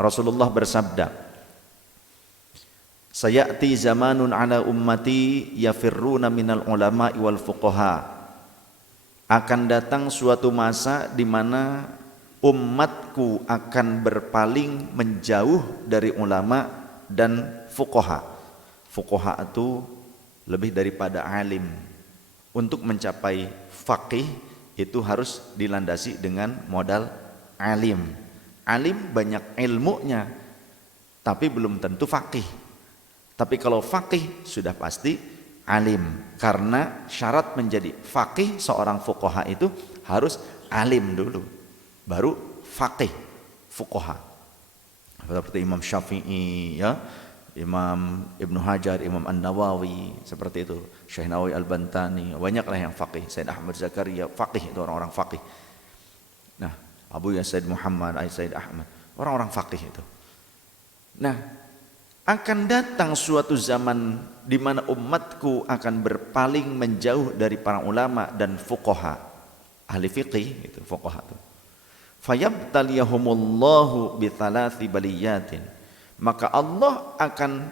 Rasulullah bersabda, sayati zamanun ala ummati yafirruna minal ulama'i wal fuqaha. Akan datang suatu masa di mana umatku akan berpaling menjauh dari ulama dan fuqaha. Fuqaha itu lebih daripada alim. Untuk mencapai faqih itu harus dilandasi dengan modal alim. Alim banyak ilmunya, tapi belum tentu faqih. Tapi kalau faqih sudah pasti alim, karena syarat menjadi faqih seorang fuqaha itu harus alim dulu, baru faqih fuqaha. Seperti Imam Syafi'i, ya, Imam Ibnu Hajar, Imam An-Nawawi, seperti itu, Syekh Nawawi Al-Bantani, banyaklah yang faqih. Said Ahmad Zakaria, faqih, itu orang-orang faqih. Nah, Abu Said Muhammad, Said Ahmad, orang-orang faqih itu. Nah, akan datang suatu zaman di mana umatku akan berpaling menjauh dari para ulama dan fuqaha, ahli fiqih itu fuqaha itu. Fayabtaliyahumullahu bithalathi baliyatin, maka Allah akan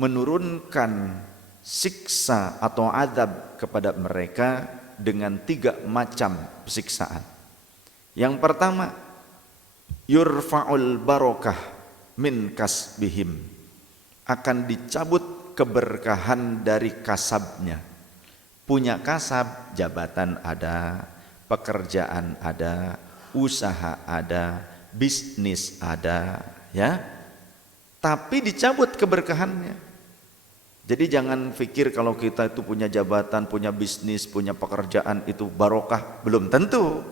menurunkan siksa atau azab kepada mereka dengan 3 macam siksaan. Yang pertama, yurfa'ul barakah min kasbihim, akan dicabut keberkahan dari kasabnya. Punya kasab, jabatan ada, pekerjaan ada, usaha ada, bisnis ada, ya. Tapi dicabut keberkahannya. Jadi jangan pikir kalau kita itu punya jabatan, punya bisnis, punya pekerjaan itu barokah, belum tentu.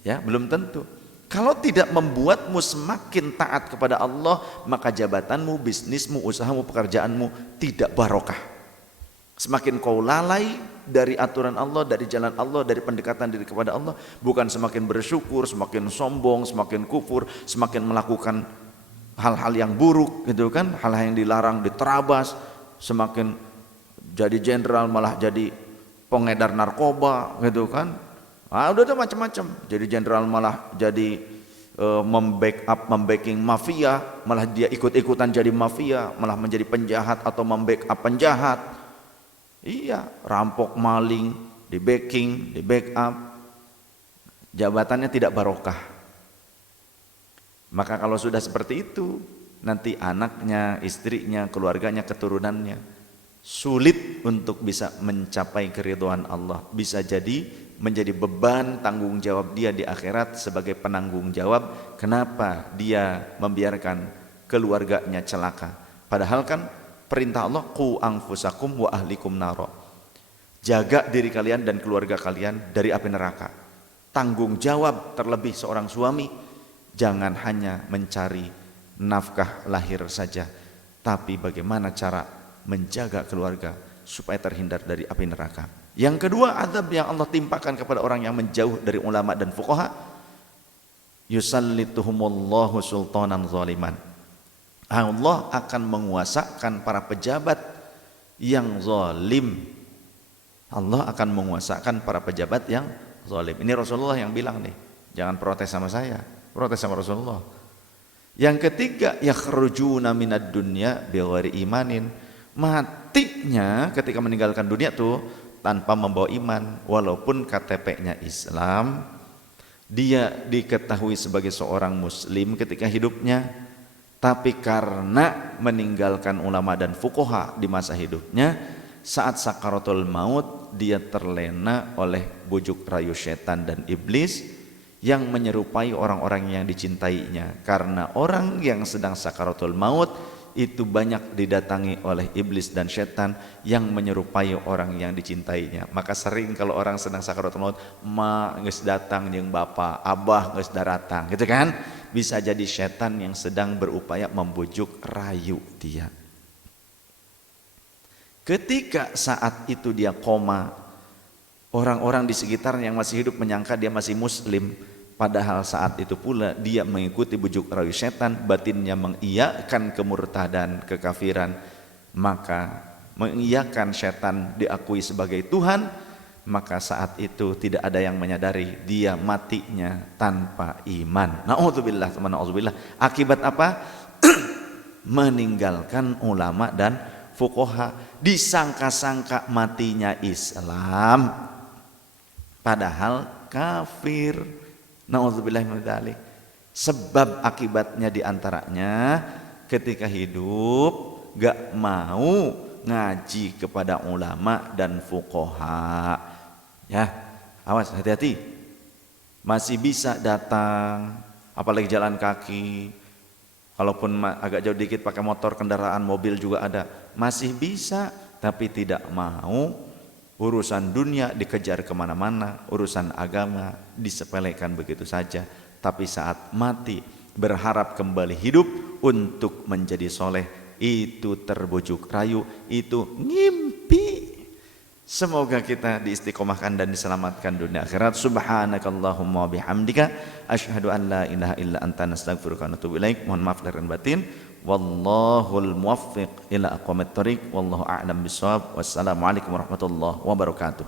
Ya, belum tentu. Kalau tidak membuatmu semakin taat kepada Allah, maka jabatanmu, bisnismu, usahamu, pekerjaanmu tidak barokah. Semakin kau lalai dari aturan Allah, dari jalan Allah, dari pendekatan diri kepada Allah, bukan semakin bersyukur, semakin sombong, semakin kufur, semakin melakukan hal-hal yang buruk, gitu kan, hal-hal yang dilarang, diterabas, semakin jadi jenderal malah jadi pengedar narkoba, gitu kan. Udah ada macam-macam. Jadi jenderal malah jadi membacking mafia, malah dia ikut-ikutan jadi mafia, malah menjadi penjahat atau membackup penjahat. Iya, rampok, maling, di backing, di backup. Jabatannya tidak barokah. Maka kalau sudah seperti itu, nanti anaknya, istrinya, keluarganya, keturunannya sulit untuk bisa mencapai keridhaan Allah. Bisa jadi menjadi beban tanggung jawab dia di akhirat sebagai penanggung jawab kenapa dia membiarkan keluarganya celaka. Padahal kan perintah Allah, qu anfusakum wa ahlikum naro, jaga diri kalian dan keluarga kalian dari api neraka. Tanggung jawab terlebih seorang suami, jangan hanya mencari nafkah lahir saja, tapi bagaimana cara menjaga keluarga supaya terhindar dari api neraka. Yang kedua, azab yang Allah timpakan kepada orang yang menjauh dari ulama dan fuqaha, yusallituhumullahu sultanan zaliman. Allah akan menguasakan para pejabat yang zalim. Allah akan menguasakan para pejabat yang zalim. Ini Rasulullah yang bilang nih, jangan protes sama saya, protes sama Rasulullah. Yang ketiga, yakhrujuna minad dunya bighairi imanin, matinya ketika meninggalkan dunia tuh tanpa membawa iman, walaupun KTP-nya Islam, dia diketahui sebagai seorang muslim ketika hidupnya, tapi karena meninggalkan ulama dan fuqaha di masa hidupnya, saat sakaratul maut dia terlena oleh bujuk rayu setan dan iblis yang menyerupai orang-orang yang dicintainya. Karena orang yang sedang sakaratul maut itu banyak didatangi oleh iblis dan setan yang menyerupai orang yang dicintainya. Maka sering kalau orang sedang sakaratul maut, ma geus datang jeung bapa, abah geus datang, gitu kan? Bisa jadi setan yang sedang berupaya membujuk rayu dia. Ketika saat itu dia koma, orang-orang di sekitarnya yang masih hidup menyangka dia masih muslim. Padahal saat itu pula dia mengikuti bujuk rayu setan, batinnya mengiyakan kemurtadan, kekafiran. Maka mengiyakan setan diakui sebagai Tuhan, maka saat itu tidak ada yang menyadari dia matinya tanpa iman. Na'udzubillah, teman na'udzubillah. Akibat apa? Meninggalkan ulama dan fuqaha. Disangka-sangka matinya Islam, padahal kafir. Na'udzubillah min dzalik. Sebab akibatnya diantaranya ketika hidup gak mau ngaji kepada ulama dan fuqaha. Ya, awas, hati-hati. Masih bisa datang, apalagi jalan kaki. Kalaupun agak jauh dikit pakai motor, kendaraan, mobil juga ada. Masih bisa, tapi tidak mau. Urusan dunia dikejar kemana-mana, urusan agama disepelekan begitu saja. Tapi saat mati berharap kembali hidup untuk menjadi soleh, itu terbujuk rayu, itu ngimpi. Semoga kita diistiqomahkan dan diselamatkan dunia akhirat. Subhanakallahumma bihamdika asyhadu an la ilaha illa anta nastaghfiruka wa natubu ilaik. Mohon maaf lahir dan batin. Wallahul muwaffiq ila aqwamit thoriq. Wallahu a'lam bishawab. Wassalamualaikum warahmatullahi wabarakatuh.